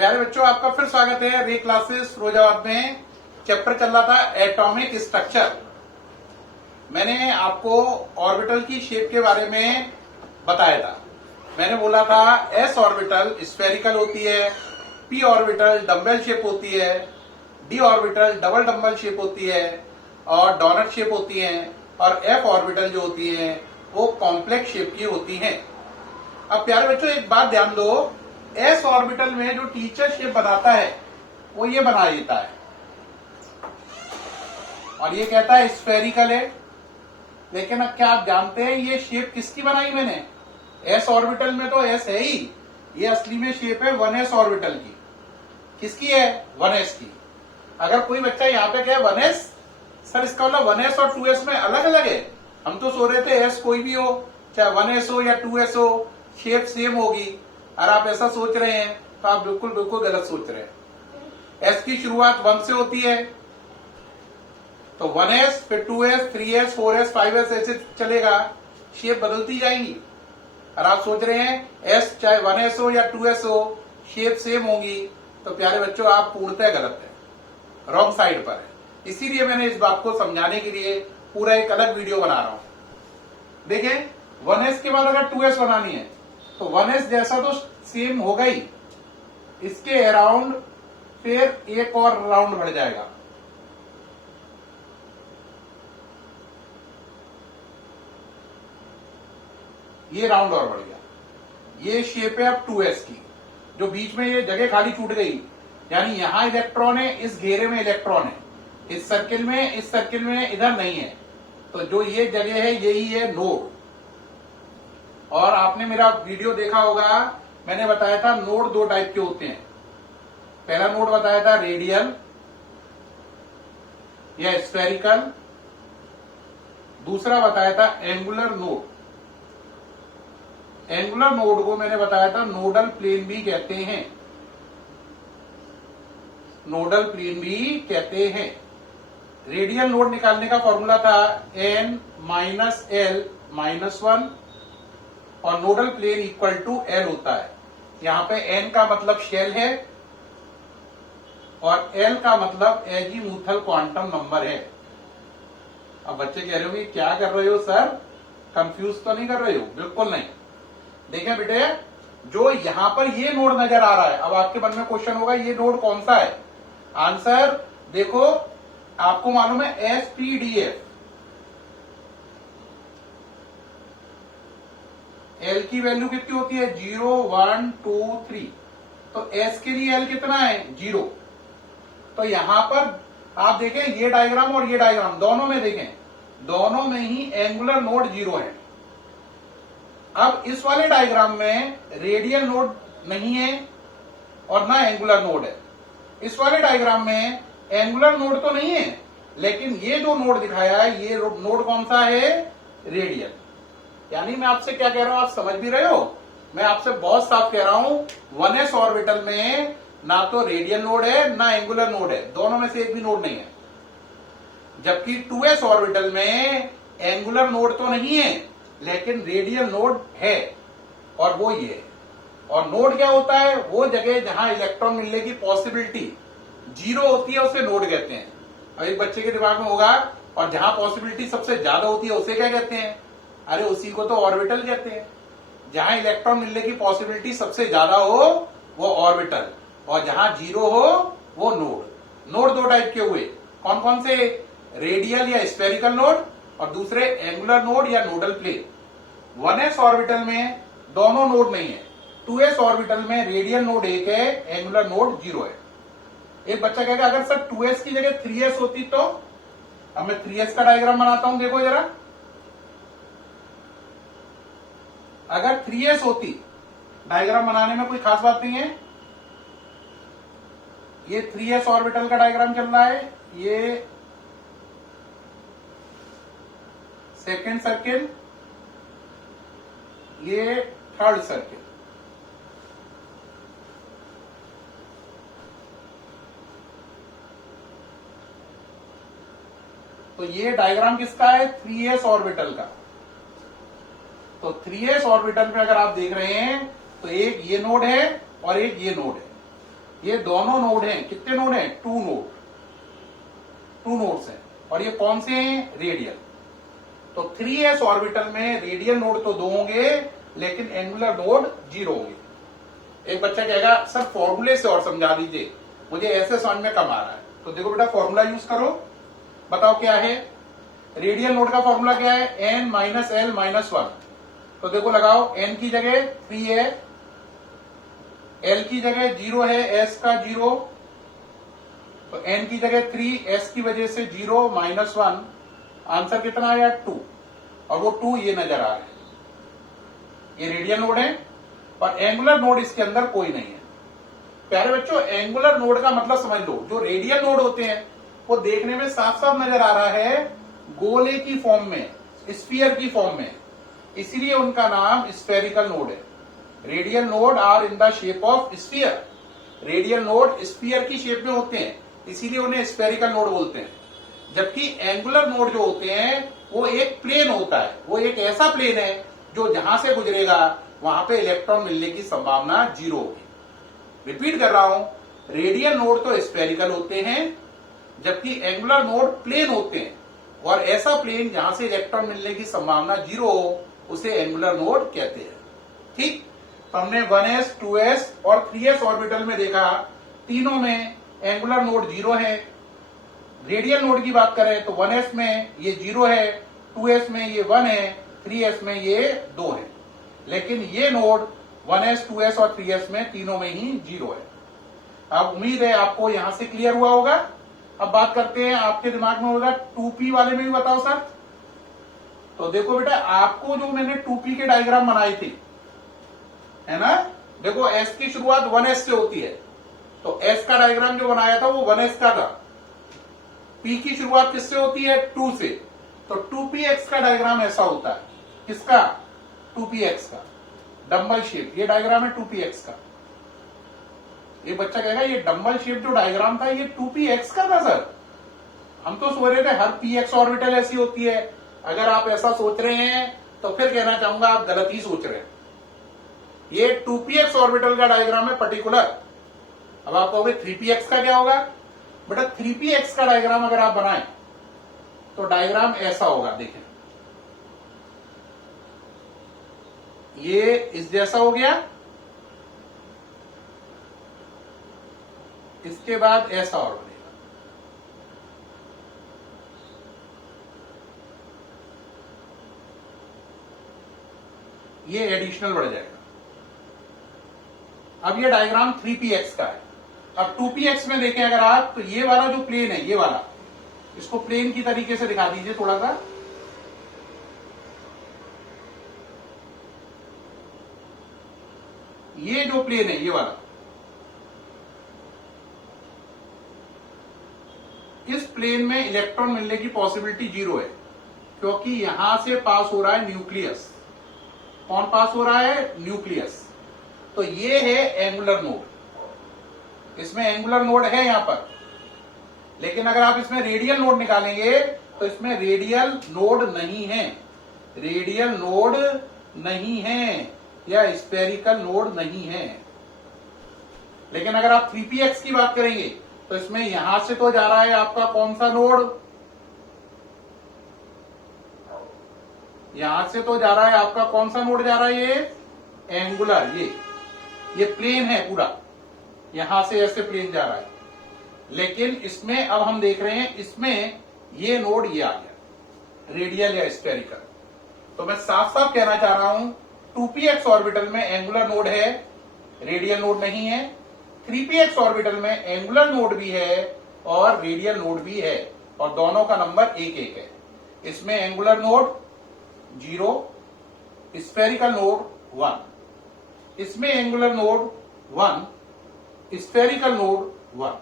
प्यारे बच्चों, आपका फिर स्वागत है रे क्लासेस फिरोजाबाद में। चैप्टर चल रहा था एटॉमिक स्ट्रक्चर। मैंने आपको ऑर्बिटल की शेप के बारे में बताया था। मैंने बोला था एस ऑर्बिटल स्फेरिकल होती है, पी ऑर्बिटल डम्बल शेप होती है, D orbital double dumbbell shape होती है और डोनट शेप होती है, और एफ ऑर्बिटल जो होती है वो कॉम्प्लेक्स शेप की होती है। अब प्यारे बच्चों, एक बात ध्यान दो, एस ऑर्बिटल में जो टीचर शेप बनाता है वो ये बना देता है और ये कहता है स्फेरिकल है। लेकिन अब क्या आप जानते हैं ये शेप किसकी बनाई मैंने? एस ऑर्बिटल में तो एस है ही, ये असली में शेप है 1s ऑर्बिटल की। किसकी है? 1s की। अगर कोई बच्चा यहाँ पे कहे 1s, सर इसका मतलब 1s और 2s में अलग अलग है। हम तो सो रहे थे एस कोई भी हो, चाहे 1s हो या 2s हो, शेप सेम होगी। और आप ऐसा सोच रहे हैं तो आप बिल्कुल बिल्कुल गलत सोच रहे हैं। एस की शुरुआत 1 से होती है, तो 1s फिर 2s 3s 4s 5s ऐसे चलेगा, शेप बदलती जाएंगी। और आप सोच रहे हैं एस चाहे 1s हो या 2s हो शेप सेम होगी, तो प्यारे बच्चों आप पूर्णतः गलत है, रॉन्ग साइड पर है। इसीलिए मैंने इस बात को समझाने के लिए पूरा एक अलग वीडियो बना रहा हूं। देखें, 1s के बाद अगर 2s बनानी है तो 1s जैसा तो सेम होगा ही, इसके अराउंड फिर एक और राउंड बढ़ जाएगा। ये राउंड और बढ़ गया। ये शेप है अब 2s की, जो बीच में ये जगह खाली छूट गई, यानी यहां इलेक्ट्रॉन है, इस घेरे में इलेक्ट्रॉन है, इस सर्किल में इधर नहीं है। तो जो ये जगह है यही है नोड। और आपने मेरा वीडियो देखा होगा, मैंने बताया था नोड 2 टाइप के होते हैं। पहला नोड बताया था रेडियल या स्फेरिकल, दूसरा बताया था एंगुलर नोड। एंगुलर नोड को मैंने बताया था नोडल प्लेन भी कहते हैं, नोडल प्लेन भी कहते हैं। रेडियल नोड निकालने का फॉर्मूला था n माइनस एल माइनस 1 और nodal plane equal to L होता है। यहां पे n का मतलब शेल है और l का मतलब एजीमुथल क्वांटम नंबर है। अब बच्चे कह रहे हो क्या कर रहे हो सर, कंफ्यूज तो नहीं कर रहे हो? बिल्कुल नहीं। देखें बेटे, जो यहां पर ये नोड नजर आ रहा है, अब आपके मन में क्वेश्चन होगा ये नोड कौन सा है? आंसर देखो, आपको मालूम है एसपीडीएफ, एल की वैल्यू कितनी होती है? 0 1 2 3। तो एस के लिए एल कितना है? 0। तो यहां पर आप देखें, ये डायग्राम और ये डायग्राम दोनों में देखें, दोनों में ही एंगुलर नोड 0 है। अब इस वाले डायग्राम में रेडियल नोड नहीं है और ना एंगुलर नोड है। इस वाले डायग्राम में एंगुलर नोड तो नहीं है, लेकिन ये जो नोड दिखाया है ये नोड कौन सा है? रेडियल। यानी मैं आपसे क्या कह रहा हूं, आप समझ भी रहे हो? मैं आपसे बहुत साफ कह रहा हूं, 1s ऑर्बिटल में ना तो रेडियल नोड है ना एंगुलर नोड है, दोनों में से एक भी नोड नहीं है। जबकि 2s ऑर्बिटल में एंगुलर नोड तो नहीं है लेकिन रेडियल नोड है, और वो ये है। और नोड क्या होता है? वो जगह जहां इलेक्ट्रॉन मिलने की पॉसिबिलिटी 0 होती है उसे नोड कहते हैं। अब एक बच्चे के दिमाग में होगा, और जहां पॉसिबिलिटी सबसे ज्यादा होती है उसे क्या कहते हैं? अरे उसी को तो ऑर्बिटल कहते हैं। जहां इलेक्ट्रॉन मिलने की पॉसिबिलिटी सबसे ज्यादा हो वो ऑर्बिटल, और जहां 0 हो वो नोड। नोड 2 टाइप के हुए, कौन कौन से? रेडियल या स्फेरिकल नोड, और दूसरे एंगुलर नोड या नोडल प्लेन। 1s ऑर्बिटल में दोनों नोड नहीं है। 2s ऑर्बिटल में रेडियल नोड 1 है, एंगुलर नोड 0 है। एक बच्चा कहेगा अगर सर 2s की जगह 3s होती तो? अब मैं 3s का डायग्राम बनाता हूं, देखो जरा। अगर 3s होती, डायग्राम बनाने में कोई खास बात नहीं है। ये 3s ऑर्बिटल का डायग्राम चल रहा है, ये सेकेंड सर्किल, ये थर्ड सर्किल। तो ये डायग्राम किसका है? 3s ऑर्बिटल का। तो 3s ऑर्बिटल में अगर आप देख रहे हैं तो एक ये नोड है और एक ये नोड है। ये दोनों नोड हैं, कितने नोड हैं? टू नोड्स हैं, और ये कौन से हैं? रेडियल। तो 3s ऑर्बिटल में रेडियल नोड तो 2 होंगे, लेकिन एंगुलर नोड 0 होंगे। एक बच्चा कहेगा सर फॉर्मूले से और समझा दीजिए, मुझे ऐसे समझ में कम आ रहा है। तो देखो बेटा फॉर्मूला यूज करो, बताओ क्या है। रेडियल नोड का फॉर्मूला क्या है? n minus L minus 1। तो देखो लगाओ, n की जगह 3 है, l की जगह 0 है, s का 0, तो n की जगह 3, s की वजह से 0 माइनस 1, आंसर कितना आया? 2। और वो 2 ये नजर आ रहा है, ये रेडियल नोड है, और एंगुलर नोड इसके अंदर कोई नहीं है। प्यारे बच्चों, एंगुलर नोड का मतलब समझ लो, जो रेडियल नोड होते हैं वो देखने में साफ साफ नजर आ रहा है गोले की फॉर्म में, स्फीयर की फॉर्म में, इसीलिए उनका नाम स्फेरिकल नोड है। Radial node are in the shape of sphere. Radial node sphere की शेप में होते हैं, इसीलिए उन्हें स्फेरिकल नोड बोलते हैं। जबकि एंगुलर नोड जो होते हैं वो एक प्लेन होता है, वो एक ऐसा प्लेन है जो जहां से गुजरेगा वहां पे इलेक्ट्रॉन मिलने की संभावना 0 होगी। रिपीट कर रहा हूं, रेडियल नोड तो स्फेरिकल होते हैं, जबकि एंगुलर नोड प्लेन होते हैं, और ऐसा प्लेन जहां से इलेक्ट्रॉन मिलने की संभावना 0 हो उसे एंगुलर नोड कहते हैं। ठीक, तो हमने 1s 2s और 3s ऑर्बिटल में देखा, तीनों में एंगुलर नोड 0 है। रेडियल नोड की बात करें तो 1s में ये 0 है, 2s में ये 1 है, 3s में ये 2 है। लेकिन ये नोड 1s 2s और 3s में तीनों में ही 0 है। अब उम्मीद है आपको यहां से क्लियर हुआ होगा। अब बात करते हैं, आपके दिमाग में होगा 2p वाले में भी बताओ सर। तो देखो बेटा, आपको जो मैंने 2p के डायग्राम बनाए थे, है ना, देखो s की शुरुआत 1s से होती है, तो s का डायग्राम जो बनाया था वो 1s का था। p की शुरुआत किससे होती है? 2 से, तो 2px का डायग्राम ऐसा होता है। किसका? 2px का डम्बल शेप, ये डायग्राम है 2px का। ये बच्चा कहेगा ये डम्बल शेप जो डायग्राम था ये 2px का था सर, हम तो सोच रहे थे हर px ऑर्बिटल ऐसी होती है। अगर आप ऐसा सोच रहे हैं तो फिर कहना चाहूंगा आप गलत ही सोच रहे हैं। ये 2px ऑर्बिटल का डायग्राम है पर्टिकुलर। अब आप कहोगे 3px का क्या होगा? बेटा 3px का डायग्राम अगर आप बनाएं तो डायग्राम ऐसा होगा, देखें, ये इस जैसा हो गया, इसके बाद ऐसा और बनेगा, ये एडिशनल बढ़ जाएगा। अब ये डायग्राम 3px का है। अब 2px में देखें अगर आप, तो ये वाला जो प्लेन है, ये वाला, इसको प्लेन की तरीके से दिखा दीजिए थोड़ा सा। ये जो प्लेन है ये वाला, इस प्लेन में इलेक्ट्रॉन मिलने की पॉसिबिलिटी 0 है, क्योंकि यहां से पास हो रहा है न्यूक्लियस। कौन पास हो रहा है? न्यूक्लियस। तो ये है एंगुलर नोड, इसमें एंगुलर नोड है यहां पर। लेकिन अगर आप इसमें रेडियल नोड निकालेंगे तो इसमें रेडियल नोड नहीं है, रेडियल नोड नहीं है, या स्फेरिकल नोड नहीं है। लेकिन अगर आप 3px की बात करेंगे तो इसमें यहां से तो जा रहा है आपका कौन सा नोड? यहां से तो जा रहा है आपका कौन सा नोड जा रहा है? ये एंगुलर, ये प्लेन है पूरा, यहां से ऐसे प्लेन जा रहा है। लेकिन इसमें अब हम देख रहे हैं, इसमें ये नोड ये आ गया, रेडियल या स्फेरिकल। तो मैं साफ साफ कहना चाह रहा हूं 2px ऑर्बिटल में एंगुलर नोड है, रेडियल नोड नहीं है। 3px ऑर्बिटल में एंगुलर नोड भी है और रेडियल नोड भी है, और दोनों का नंबर 1-1 है। इसमें एंगुलर नोड 0, स्फेरिकल नोड 1, इसमें एंगुलर नोड 1, स्फेरिकल नोड 1।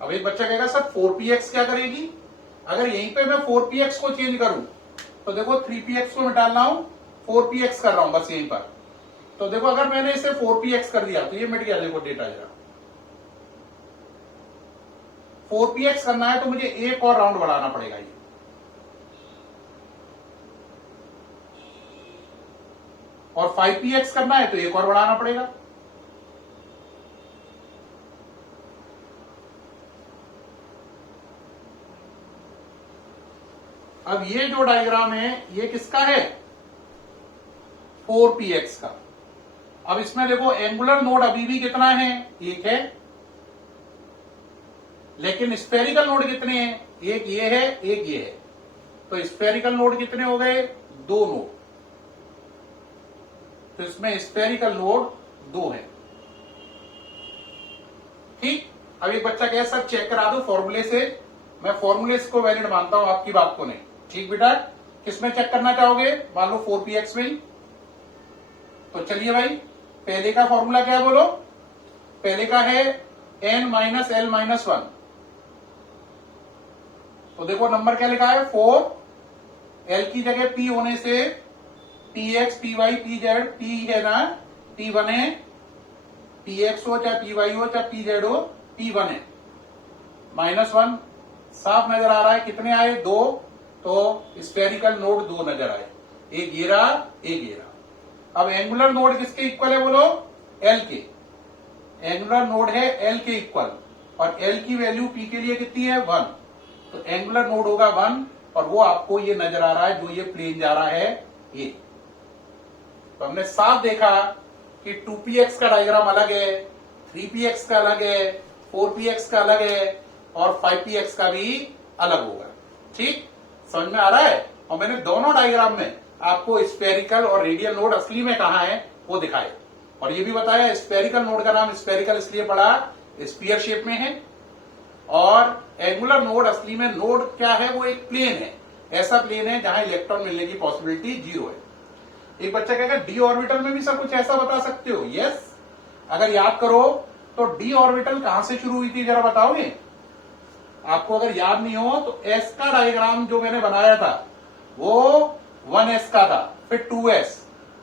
अब एक बच्चा कहेगा सर 4px क्या करेगी? अगर यहीं पे मैं 4px को चेंज करूं तो देखो 3px को मिटा रहा हूं, 4px कर रहा हूं बस यहीं पर। तो देखो अगर मैंने इसे 4px कर दिया तो ये मिट गया, देखो डेटा जरा। 4px करना है तो मुझे एक और राउंड बढ़ाना पड़ेगा ये, और 5px करना है तो एक और बढ़ाना पड़ेगा। अब ये जो डायग्राम है ये किसका है, 4px का। अब इसमें देखो एंगुलर नोड अभी भी कितना है, एक है, लेकिन स्फेरिकल नोड कितने हैं, एक ये है एक ये है। तो स्फेरिकल नोड कितने हो गए, 2 नोड। तो इसमें स्फेरिकल नोड 2 है। ठीक। अब एक बच्चा कहे सर चेक करा दो फॉर्मूले से। मैं फॉर्मूले को वैलिड मानता हूं, आपकी बात को नहीं। ठीक बेटा, किसमें चेक करना चाहोगे, मान लो 4px में। तो चलिए भाई, पहले का फॉर्मूला क्या है बोलो। पहले का है n माइनस एल माइनस 1। तो देखो नंबर क्या लिखा है, 4। एल की जगह p होने से px py pz, p है ना, p1 है, px हो चाहे py हो चाहे pz हो, p1 है, -1 साफ नजर आ रहा है। कितने आए, 2। तो स्फेरिकल नोड 2 नजर आए, एक ये रहा एक ये रहा। अब एंगुलर नोड किसके इक्वल है बोलो, एल के। एंगुलर नोड है एल के इक्वल, और एल की वैल्यू पी के लिए कितनी है, 1। तो एंगुलर नोड होगा 1, और वो आपको ये नजर आ रहा है, जो ये प्लेन जा रहा है ये। तो हमने साफ देखा कि 2px का डायग्राम अलग है, 3px का अलग है, 4px का अलग है, और 5px का भी अलग होगा। ठीक, समझ में आ रहा है। और मैंने दोनों डायग्राम में आपको स्फेरिकल और रेडियल नोड असली में कहां है वो दिखाए, और ये भी बताया स्फेरिकल नोड का नाम स्फेरिकल इसलिए पड़ा, स्फीयर शेप में है। और एंगुलर नोड असली में नोड क्या है, वो एक प्लेन है, ऐसा प्लेन है जहां इलेक्ट्रॉन मिलने की पॉसिबिलिटी 0 है। एक बच्चा कहेगा डी ऑर्बिटल में भी सब कुछ ऐसा बता सकते हो, यस। अगर याद करो तो डी ऑर्बिटल कहां से शुरू हुई थी जरा बताओगे। आपको अगर याद नहीं हो तो एस का डायग्राम जो मैंने बनाया था वो 1s का था, फिर 2s,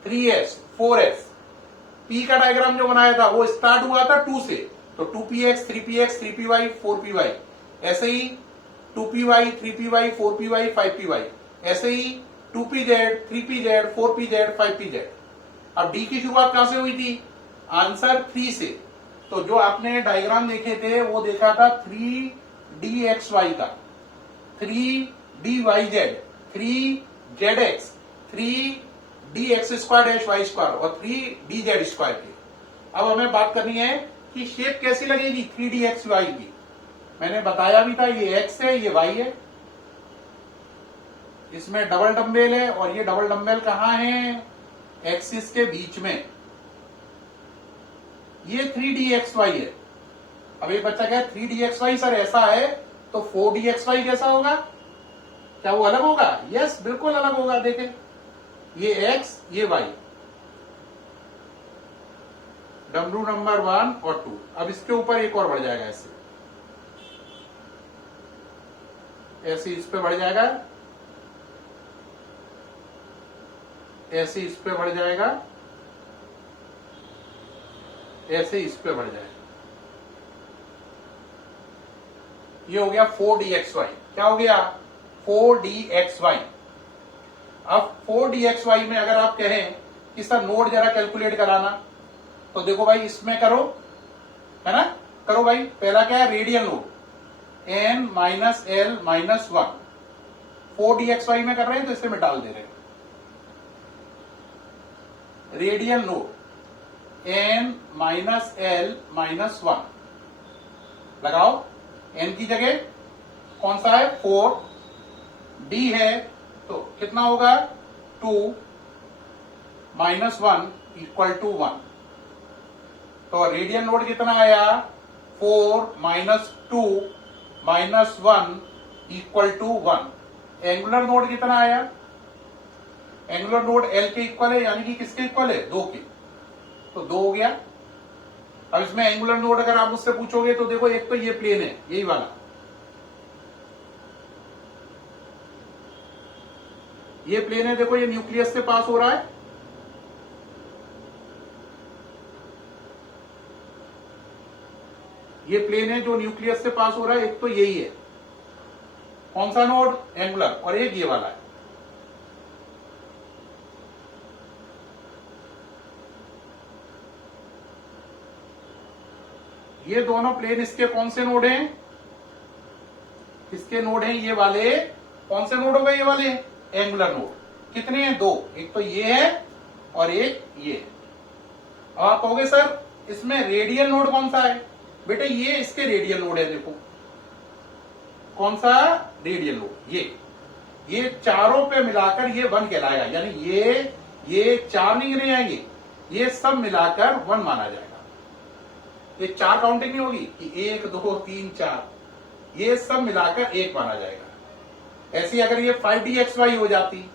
3s, 4s। पी का डायग्राम जो बनाया था वो स्टार्ट हुआ था 2 से, तो 2px, 3px, 3py, 4py। ऐसे ही 2py, 3py, 4py, 5py। ऐसे ही 2pz, 3pz, 4pz, 5pz। अब डी की शुरुआत कहां से हुई थी, आंसर 3 से। तो जो आपने डायग्राम देखे थे वो देखा था 3dxy का, 3dyz, 3zx, 3dx² y² और 3dz² की। अब हमें बात करनी है कि शेप कैसी लगेगी 3dxy की। मैंने बताया भी था ये x है ये y है, इसमें डबल डंबेल है, और ये डबल डंबेल कहां है, एक्सिस के बीच में। ये 3dxy है। अब एक बच्चा कहे 3dxy सर ऐसा है तो 4dxy कैसा होगा, क्या वो अलग होगा, यस बिल्कुल अलग होगा। देखें ये x ये y, डब्ल्यू नंबर 1 और 2। अब इसके ऊपर एक और बढ़ जाएगा, ऐसे ऐसे इस पे बढ़ जाएगा, ऐसे इस पे बढ़ जाएगा, ऐसे इस पे बढ़ जाएगा। ये हो गया 4dxy। क्या हो गया, 4dxy। अब 4dxy में अगर आप कहें कि सर नोड जरा कैलकुलेट कराना, तो देखो भाई इसमें करो, है ना, करो भाई। पहला क्या है, radial node n minus L minus 1। 4dxy में कर रहे हैं तो इसे मिटाल दे रहे हैं। Radial node n minus L minus 1 लगाओ। n की जगह कौन सा है, 4, d है तो कितना होगा, 2 माइनस 1 इक्वल टू 1। तो रेडियल नोड कितना आया, 4 minus 2 minus 1 equal to 1। Angular node कितना आया, एंगुलर नोड एल के इक्वल है, यानी कि किसके इक्वल है, 2 के। तो 2 हो गया। अब इसमें एंगुलर नोड अगर आप मुझसे पूछोगे तो देखो एक तो ये प्लेन है, यही वाला, ये प्लेन है, देखो ये न्यूक्लियस से पास हो रहा है, ये प्लेन है जो न्यूक्लियस से पास हो रहा है। एक तो यही है, कौन सा नोड, एंगुलर, और एक ये वाला है। ये दोनों प्लेन इसके कौन से नोड हैं, इसके नोड हैं ये वाले कौन से नोड हो गए ये वाले? Angular node. कितने हैं? 2। एक तो ये है और एक ये है। अब आप कहोगे सर इसमें रेडियल नोड कौन सा है? बेटे ये इसके रेडियल नोड है, देखो कौन सा रेडियल नोड, ये चारों पे मिलाकर ये 1 कहलाएगा, यानी ये 4 नहीं गिने जाएंगे, ये सब मिलाकर 1 माना जाएगा। ये 4 काउंटिंग नहीं होगी कि 1 2 3 4, ये सब मिलाकर 1 माना जाएगा। ऐसी अगर ये 5dxy हो जाती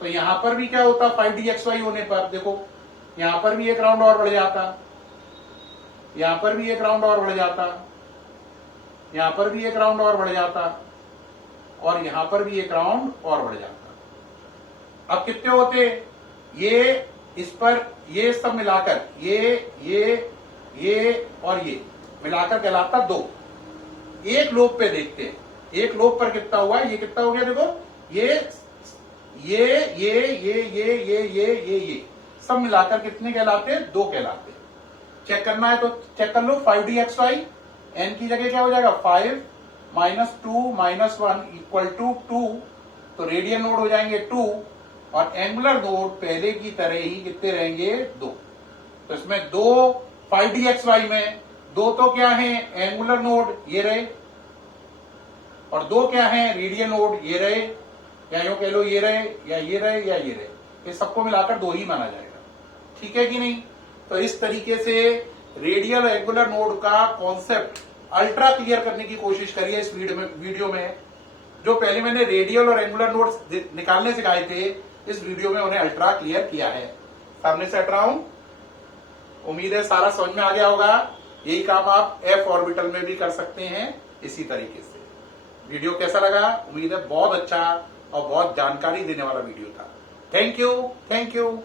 तो यहां पर भी क्या होता? 5dxy होने पर देखो यहां पर भी एक राउंड और बढ़ जाता, यहां पर भी एक राउंड और बढ़ जाता, यहां पर भी एक राउंड और बढ़ जाता, और यहां पर भी एक राउंड और बढ़ जाता। अब कितने होते? ये इस पर ये सब मिलाकर ये और ये मिलाकर कहलाता 2। एक लोब पे देखते हैं, एक लोब पर कितना हुआ? ये कितना हो गया? देखो ये सब मिलाकर कितने कहलाते हैं? 2 कहलाते हैं। चेक करना है तो चेक कर लो। 5dxy n की जगह क्या हो जाएगा? 5 - 2 - 1 = 2, तो रेडियल नोड हो जाएंगे 2, और एंगुलर नोड पहले की तरह ही कितने रहेंगे? 2। तो इसमें 2 5dxy में 2 तो क्या है? एंगुलर नोड ये रहे, और 2 क्या है? रेडियल नोड ये रहे, या यूं कह लो ये रहे, या ये रहे, या ये रहे। ये सबको मिलाकर 2 ही माना जाएगा। ठीक है कि नहीं? तो इस तरीके से रेडियल और एंगुलर नोड का कॉन्सेप्ट अल्ट्रा क्लियर करने की कोशिश करी है इस वीडियो में। जो पहले मैंने रेडियल और एंगुलर नोड्स निकालने सिखाए थे, इस वीडियो में उन्हें अल्ट्रा क्लियर किया है। सामने से हट रहा हूं। उम्मीद है सारा समझ में आ गया होगा। यही काम आप एफ ऑर्बिटल में भी कर सकते हैं इसी तरीके से। वीडियो कैसा लगा? उम्मीद है बहुत अच्छा और बहुत जानकारी देने वाला वीडियो था। Thank you.